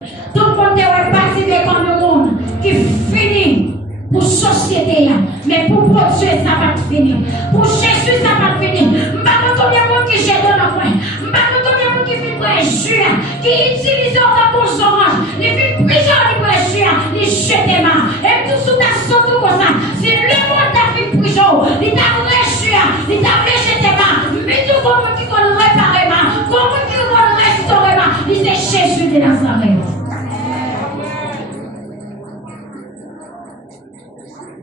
Tout le monde est parti comme le monde qui finit pour la société. Mais pour Dieu, ça va finir. Pour Jésus, ça va finir. Je ne sais pas combien de monde qui jette dans le coin. Je ne sais pas combien de monde qui vit préjugé, qui utilise le bon orange. Les filles prison, les préjugés, les jetés mal. Et tout sous ta sauté comme ça. Si le monde t'a fait prison, il t'a préjugé, il t'a fait jeter mal. Mais tout le monde qui va réparer mal, comment qui va restaurer mal, il c'est Jésus de Nazareth.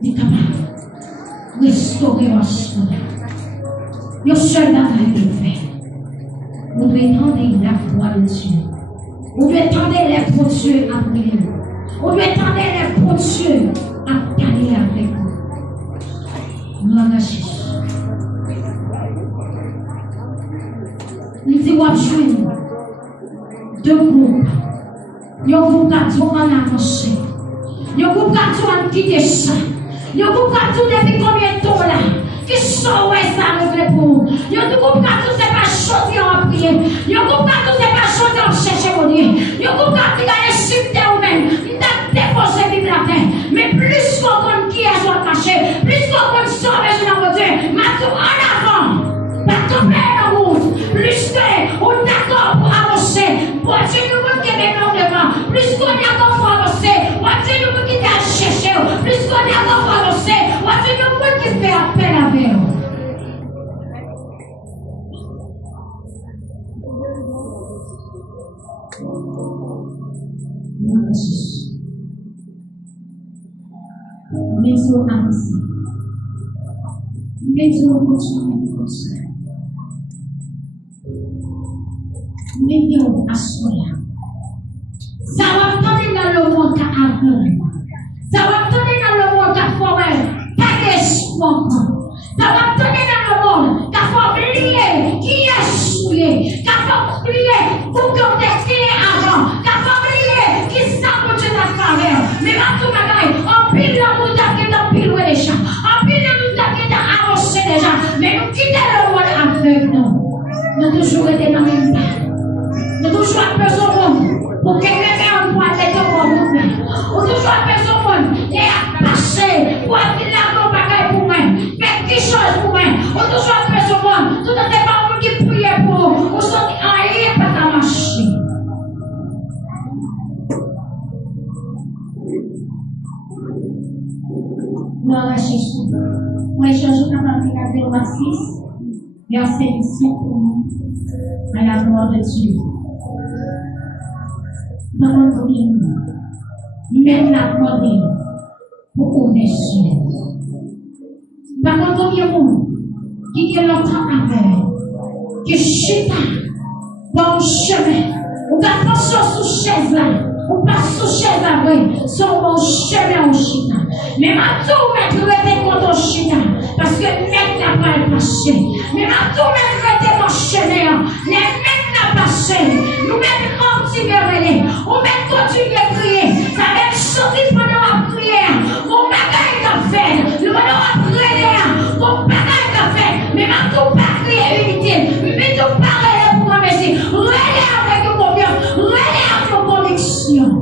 Il est capable de restaurer votre soul. Le seul bagaille de fait. Vous devez tendre la voix de Dieu. Vous devez tendre les pour Dieu à prier. Vous devez tendre les pour Dieu à parler avec vous. Gloire à Jésus. Nous disons à jouer deux groupes. Nous vous gardons en avancée. Nous vous gardons en quitter ça. Nous vous gardons depuis combien de temps là? Qui sont ça avec pour vous? Nous vous gardons c'est pas choisi en prier. Nous vous gardons c'est pas choisi en chercher mon Dieu. Nous vous gardons les subtils ou même. Nous avons déposé Bible la paix. Mais plus qu'on compte qui est sur le marché, plus qu'on compte sauver sur notre Dieu, maintenant en avant. Pas tomber dans la route. Plus qu'on est d'accord pour avancer. Pour Dieu nous veut qu'il y ait devant. Plus qu'on est d'accord pour avancer. Pour Dieu nous veut qu'il y ait chercher. Plus qu'on est d'accord pour avancer. Pour Dieu nous veut qu'il fait appel avec nous. Maison avancée. Maison continue de construire. Maison assurée. Ça va tourner dans le monde à aveugle. Ça va tourner dans le monde à forêt. Pas d'espoir. Ça va tourner dans le monde qu'à faut oublier qui est souillé. Qu'à faut oublier pour qu'on t'ait avant. Qu'à faut oublier qui s'approche de ta faveur. Mais à tout bagaille, en pile la nous t'inquiète, en pile où déjà. En pile la nous t'inquiète à avancer déjà. Mais nous quitter le monde avec nous. Nous toujours été dans le même temps. Nous toujours appelons au monde pour que quelqu'un soit allé au monde. Nous toujours appelons au monde et à passer pour aller là pour bagaille pour moi. Faire quelque chose pour moi. Nous toujours appelons au monde. Tout n'est pas nous qui prions pour nous. Nous sommes arrivés par ta machine. Gloire à Jésus. Moi, je joue dans la Bible 06, verset 17 pour nous. À la gloire de Dieu. Maman, même la demandé pour qu'on est sûr. Maman, combien de monde qui est longtemps avec, qui chita dans le chemin, ou qui passe sous chaise là, ou passe sous chaise après, sur mon chemin au chita. Mais ma tour mettre rester contre le chita, parce que net n'a pas le passé. Mais ma tour mettre rester mon chemin, les net n'a pas passé. Nous mettons continuer, on met continuer à prier. Ça va être sorti pendant la prière. Mon bagage est fait. Le pendant la prière, mon bagage est fait. Mais maintenant, pas prier unité. Mais tout parler pour moi, mais relais avec vos convictions. Relais avec vos convictions.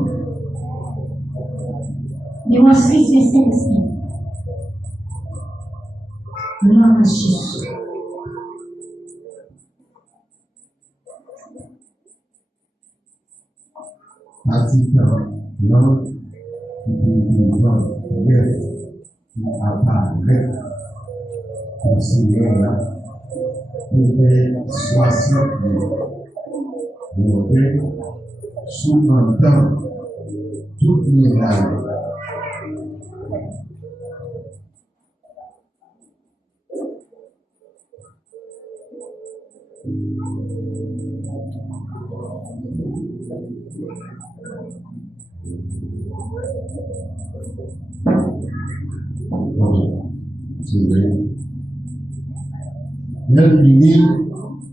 Mais voici ces 5 steps. Gloire à Jésus. Pratiquant l'homme qui devant l'être qui apparaît au Seigneur, était 60 monté sous un temps toutes les années.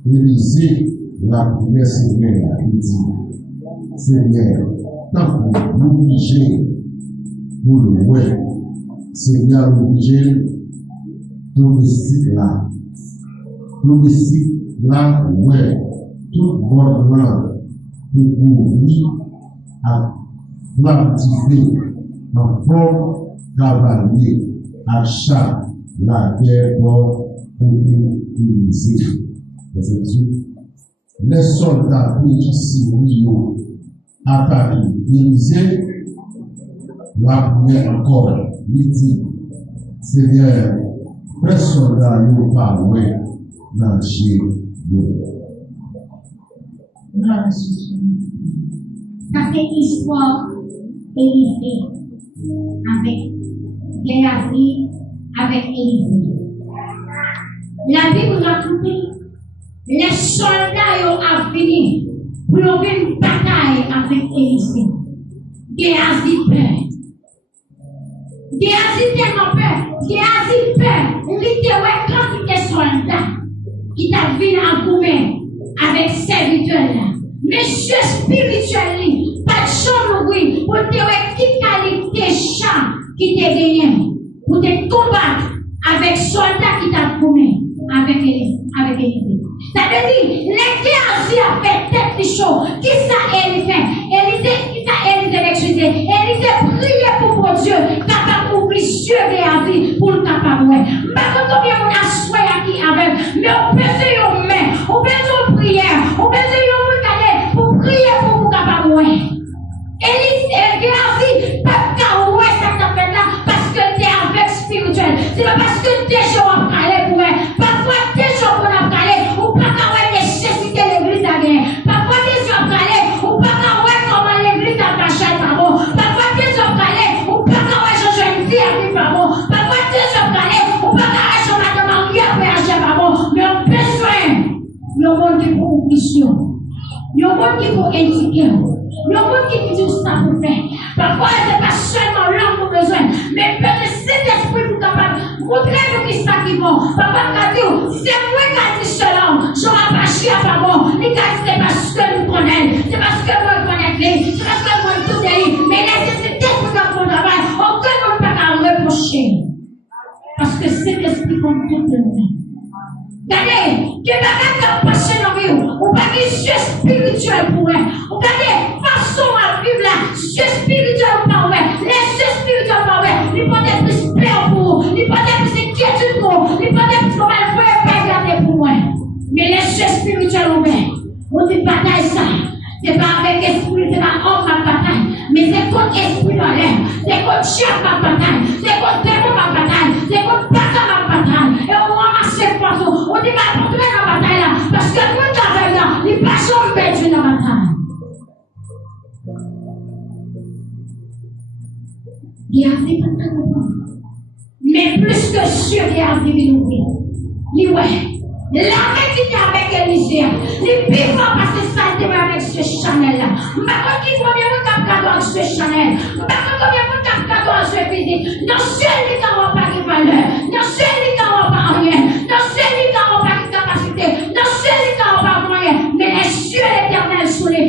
Il lisait la première Seigneur, il dit, Seigneur, tant pour l'obliger, pour le ouais, Seigneur, l'obliger, domestique là, ouais, tout bon là, pour ouvrir à plantifier en forme cavalier à chaque la guerre pour utiliser. Les soldats qui Syrie attaquent Élysée, la première encore, il dit, Seigneur, les soldats n'ont pas loin dans le chien. Ça fait histoire Élysée avec Géasi avec Élysée. La Bible raconte les soldats ont fini pour une bataille avec Élysée. Géasi peur. Géasi tellement peur. Géasi peur. Littéralement, quand il était soldat, qui t'a vu en commun avec serviteurs là. Monsieur spirituel, pas de chambre oui, pour te voir qui qualité chant qui te gagné, pour te combattre avec soldats qui t'a commun avec Élysée. Ça veut dire, les Géasi a fait tête de chaud. Qui ça Élysée fait? Qui ça Élysée excusez? Élysée priait pour mon Dieu, capable d'ouvrir Dieu Géasi pour le capable. Mais quand on vient à soigner qui avec, mais on peut se y mettre, on peut se prière, on peut se y regarder pour prier pour vous capable. Élysée Géasi, pas qu'à ouais ça t'a fait là, parce que tu es avec spirituel. C'est pas parce que tu es chaud à parler pour elle. Parfois tu es chaud pour la parler, ou pas qu'à ouais nécessiter l'église à gagner. Parfois tu es chaud à parler, ou pas qu'à ouais comment l'église a caché par bon. Parfois tu es chaud à parler, ou pas qu'à ouais je une vie à vivre par bon. Parfois tu es chaud à parler, ou pas qu'à ouais je m'attends à rien pour agir par bon. Mais on besoin, le monde qui pour mission, le monde qui pour indiquer. Le monde qui dit ça pour faire. Parfois, ce n'est pas seulement l'homme pour besoin, mais peut-être cet esprit pour capable montrer-nous qui ça qui vont. Papa m'a dit, c'est moi qui a dit cela. Je ne vais pas chier à pas bon. Les gars, c'est parce que nous connaissons. C'est parce que nous connaissons. C'est parce que nous tout pays. Mais nécessité pour notre travail, aucun ne peut pas reprocher. Parce que cet esprit contrôle le monde. Regardez, que pas passer dans la vie, ou pas de Dieu spirituel pour elle. Regardez, façon à vivre là, Dieu spirituel pour elle. Les yeux spirituels pour elle. Il peut être plus peur pour vous, il peut être plus inquiétude pour vous, il peut être plus comment elle peut pas garder pour moi. Mais les yeux spirituels pour elle. On dit bataille ça. C'est pas avec esprit, c'est pas homme ma bataille, mais c'est contre esprit dans l'air, c'est contre chien ma bataille, c'est contre démon ma bataille, c'est contre bata ma bataille. Et on ramasse les poissons, on dit pas pour dans la bataille là, parce que nous t'avons là, les poissons perdus dans la bataille. Regardez maintenant, mais plus que sûr, regardez nous. Lui ouais. L'armée qui était avec Élysée, les pires vont passer ça avec ce Chanel-là. Par qui combien de temps avec ce Chanel? Par combien de temps avec ce physique? Non, c'est lui qui n'a pas de valeur. Non, c'est lui qui n'a pas rien. Non, c'est lui qui n'a pas de capacité. Non, c'est lui qui n'a pas de moyen. Mais les cieux éternels sous les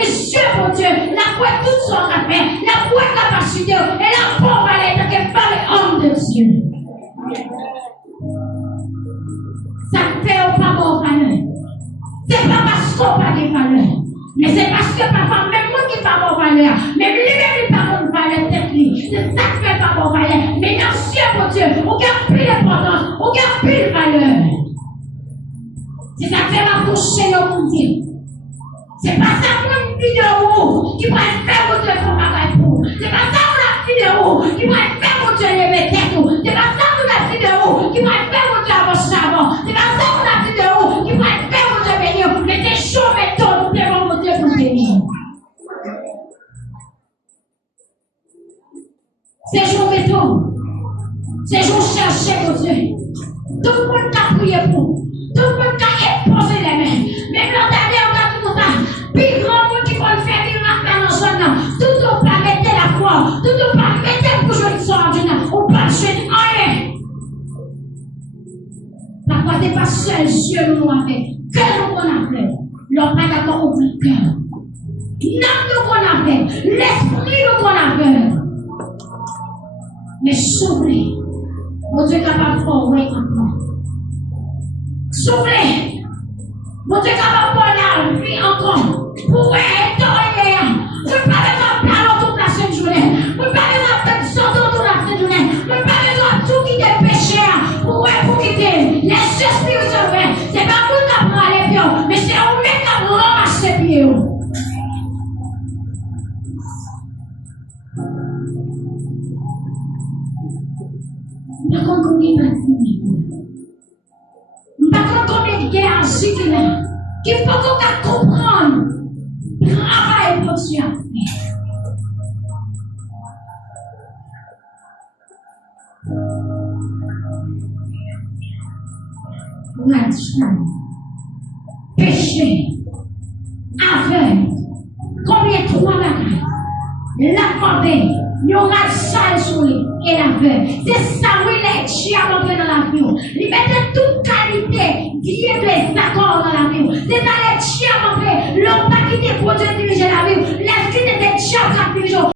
cieux, mon Dieu, la foi toute son affaire, la foi capacité, et la pauvre elle est que par les hommes de Dieu. Ça ne fait pas mon valeur. C'est pas parce qu'on n'a pas de valeur. Mais c'est parce que parfois, même moi qui n'ai pas mon valeur, même lui-même n'a pas mon valeur technique. C'est ça qui fait pas mon valeur. Mais merci à mon Dieu, on garde plus d'importance, on garde plus de valeur. C'est ça qui fait ma bouche chez le monde. C'est pas ça pour une vidéo qui va faire mon Dieu pour ma pour. C'est pas ça pour la vidéo qui va faire mon Dieu les mettre. C'est pas ça pour la vidéo qui va faire mon Dieu avancer avant. C'est pas ça pour la vidéo qui va faire mon Dieu bénir. Mais des choses méthodes pour faire mon Dieu pour bénir. C'est jour méthode. C'est jour chercher mon Dieu. Tout le monde a prié pour. Tout le monde a imposé les mains. Mais quand on a tout ça, puis grand monde qui va faire miracle dans le zone, tout on peut mettre la foi, tout on peut mettre pour jouer une sorte, on peut jouer rien. Parfois, c'est pas seul Dieu nous a fait. Que nous qu'on a fait. L'homme pas d'accord ouvrir le cœur. Non, nous qu'on a fait. L'esprit nous qu'on a fait. Mais s'ouvrez. Mon Dieu est capable de faire oui encore. S'ouvrez. Mon Dieu est capable de faire la vie encore. Pour étonner. Vous pas besoin de parler toute la semaine journée. Vous pas besoin de faire sortir toute la semaine journée. Vous pas besoin de tout quitter péché. Pour quitter les choses spirituelles. C'est pas vous qui apprenez les pieds, mais c'est vous-même qui ramassez les pieds. Par contre, combien de par contre, combien de guerres agit là, qu'il faut qu'on comprenne, travail pour Dieu. Péché, aveugle, combien de trois bagages, la pandémie. Il y aura ça sur lui et la veuve. C'est ça où il est qui a montré dans la vie. Il mettait toute qualité, Dieu les accords dans la vie. C'est ça les qui a montré. L'homme pas qui te produit diriger la vie. L'esprit était qui a diriger.